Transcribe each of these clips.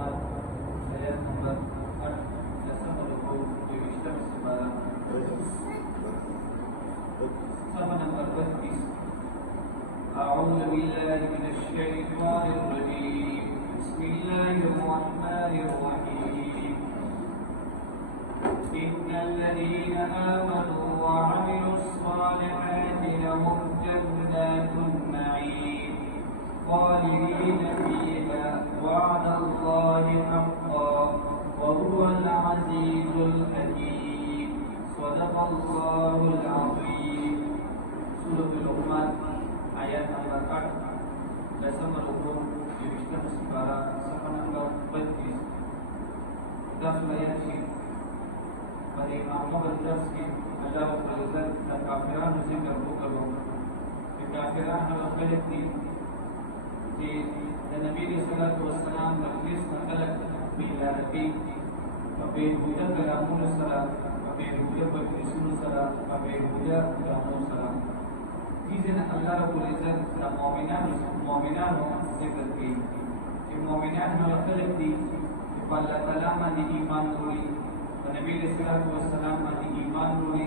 Muhammad ayat nomor 4 صفحة number 32. أعوذ بالله من الشيطان الرجيم. بسم الله الرحمن الرحيم. إن الذين آمنوا وعملوا الصالحات لهم جنات النعيم خالدين فيها وعد الله حقا وهو العزيز الحكيم. صدق الله العظيم. سورة اللقمان ayat nomor 4 dasar merukun diwiskan separa sama nomor 32. Kita sudah yakin pada imam berjaskin Allah Azza dan kafiran zikr bukan kafiran dalam balik ni di Nabi sallallahu alaihi wasallam majlis makalak bila Nabi Nabi hujan kalamun salam Nabi hujan berbisun salam Nabi hujan kalamun salam izin Allah Rabbul Izzat dan mu'minan zikr ki mu'minan makalak di Allah Taala di iman duri Nabi sallallahu alaihi wasallam di iman duri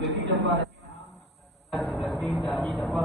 jadi dapat jadi tadi dapat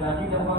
jadi dapat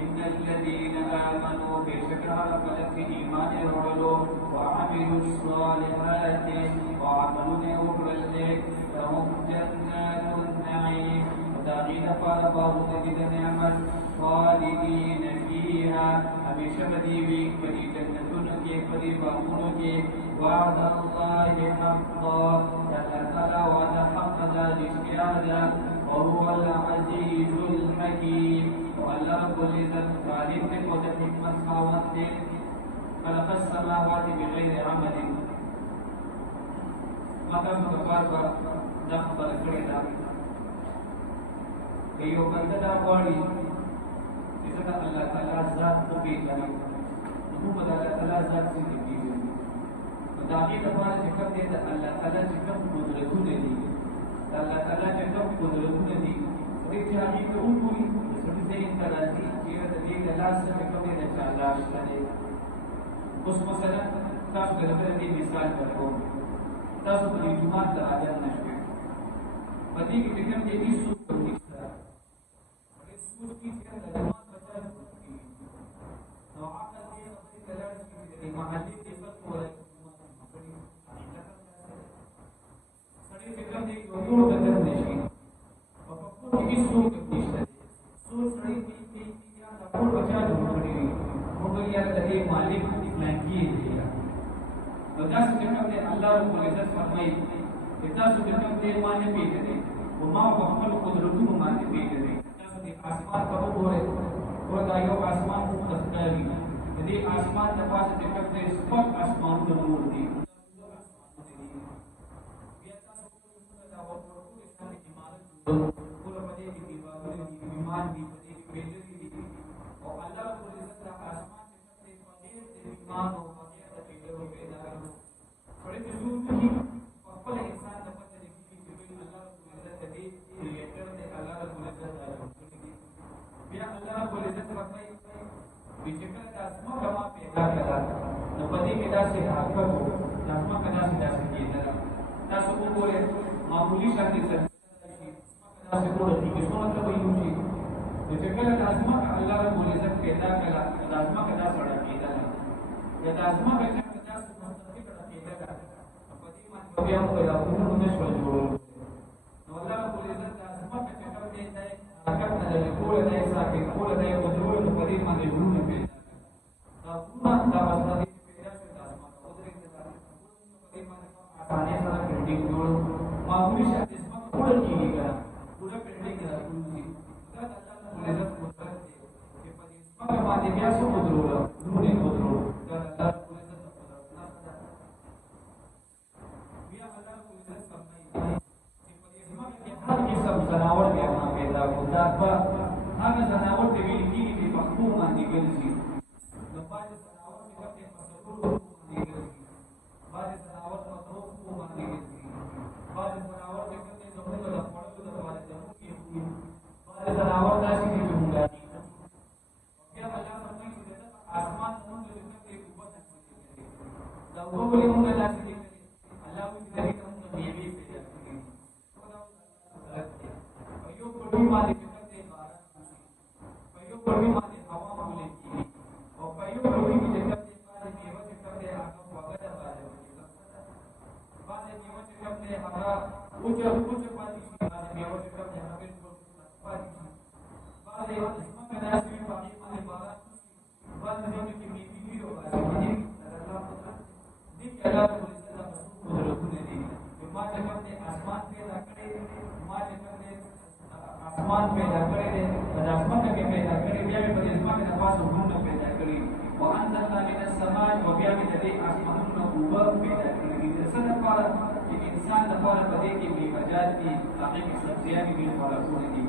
إن الذين آمنوا بشكرها فلك إيمان رولو وعملوا الصالحات وعملوا أخرى لهم جنات النعيم وتغيد فارباه تجد نعمة خالدين فيها همیشه بدیوی کدی جنتونو کی کدی باغونو کی وعد الله حقا تعالی وعد حق ذا رشتیا وهو العزيز الحكيم والله رب العزة غالب نے خود حکمت خاوند دے خلق السماوات بغیر عمد مقام کفار کا دخبر کړی دا یو بنده دا غواړي چې الله تعالی ذات په پیژني نو په الله تعالی ذات څخه پیژني دا هغه لپاره چې کوم دې الله تعالی چې کوم قدرتونه دي Allah Taala cakap qudratnya di kerja itu ungkui seperti interaksi dia tadi dalam sesuatu yang Allah sekali us masalah tak berbeza di misal berko tak seperti Jumat ada nasib bagi kita kan jadi suatu kita suatu kita dalam baca suci doa tadi apa dalam dari mahalli sifat oleh Sekarang di Guru Bandar Nasi, apapun ini sulit bisa. Sulit sekali yang dapur baca dulu. Mungkin yang tadi Malik lagi dia. Baca sekarang di Allah Muhammad Farmai. Kita sekarang di mana pilih? Umma Muhammad Qudrutu mana pilih? Kita di asman kamu boleh. Kalau dayo asman terkali. Jadi asman dapat sekarang di spot asman termurni. ګرځي نو باندې سناوت کې کوم مسلور باندې ګرځي باندې سناوت مصروف باندې ګرځي باندې سناوت کې کوم زموږ د پړو د باندې زموږ کې باندې سناوت داسې دي چې موږ بیا الله فرمایي چې آسمان موږ د کومې قوت نه دا وګورئ موږ داسې دي الله دې دې موږ بیبي پیدا کړی یو پړو باندې کوم باران په یو پړو باندې هوا مولې کیږي او په یو پړو کې چې کوم باندې میوه چې کوم هغه وګړه باندې باندې میوه چې کوم هغه اوچه باندې باندې میوه چې کوم هغه بالکل باندې باندې اسمه ناسي باندې باندې باران باندې دې کې میوه او باندې الله دې کله په دې سره قدرتونه دي ما چې کوم آسمان پیدا کړی ما چې کوم آسمان پیدا کړی دی د آسمان کې پیدا کړی بیا په دې اسمان کې د پاسو غونډه پیدا کړی او انزلنا من السماء او بیا د دې آسمانونو اوبه پیدا کړی د څه لپاره چې انسان لپاره په دې کې بې مجال دي هغه کې سبزیان دي خوراکونه دي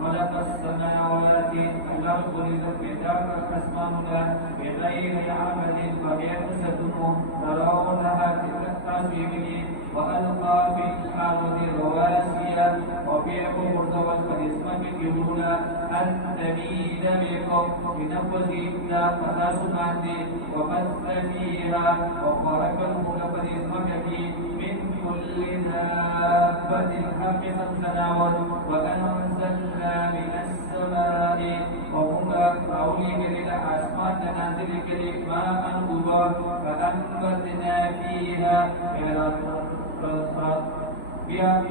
خلق السماوات الله رب العزت پیدا کړ اسمانونه بغیر عمل بغیر ستونو ترونها تاسویږي وألقى في الأرض رواسي وبيعه مرتوى فاسمك يقولون أن تميد بكم بنفذ لا قصاص مادي وبث فيها وبارك له فاسمك في من كل دابة الحق خمسناوت وأنزلنا من السماء وهم أولي إلى أسمان تنازل كريم ماء غبار فأنبتنا فيها بیا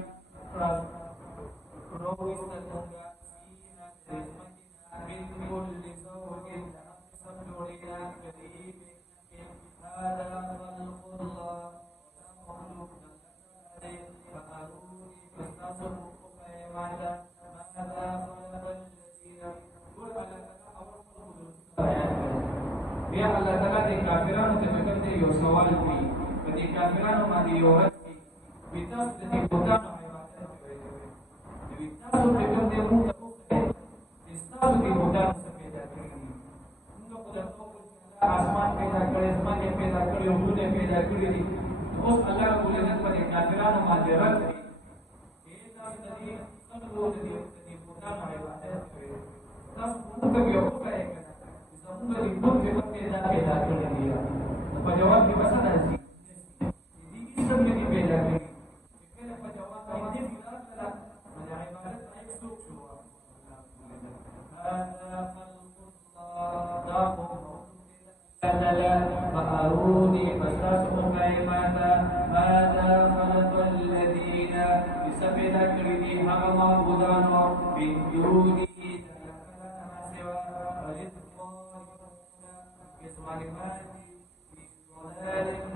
رويس تنگا فيها رزمتنا من كل زوج سمجورنا كريم هذا خلق الله ومخلوق فأروني فاستنصروا ماذا خلق الذين قل على بیا الله تعالی د کافرانو ته څنګه یو سوال کوي په دې کافرانو باندې یو رد کوي ویتاس د دې بوتانو عبادت کوي ویتاس د کوم دې موږ ته کوي استاسو دې بوتانو څخه پیدا کړی موږ په دغه ټول آسمان پیدا کړی زمانه پیدا کړی او دنیا پیدا کړی دي اوس الله رب العزت په دې کافرانو باندې رد کوي چې تاسو د دې څنګه د دې بوتانو عبادت کوي تاسو موږ یو کوی زموږ د کوم څه پیدا کړی دی په جواب کې بس راځي دې کې څه دې پیدا کړی چې کله په جواب کې دې پیدا کړل د عبادت ایک څوک شو هذا خلق الله لا فأروني فاستسقوا كيماتا ماذا خلق الذين بسبب كريدي هغه معبودانو من دونه ظالمان في ضلال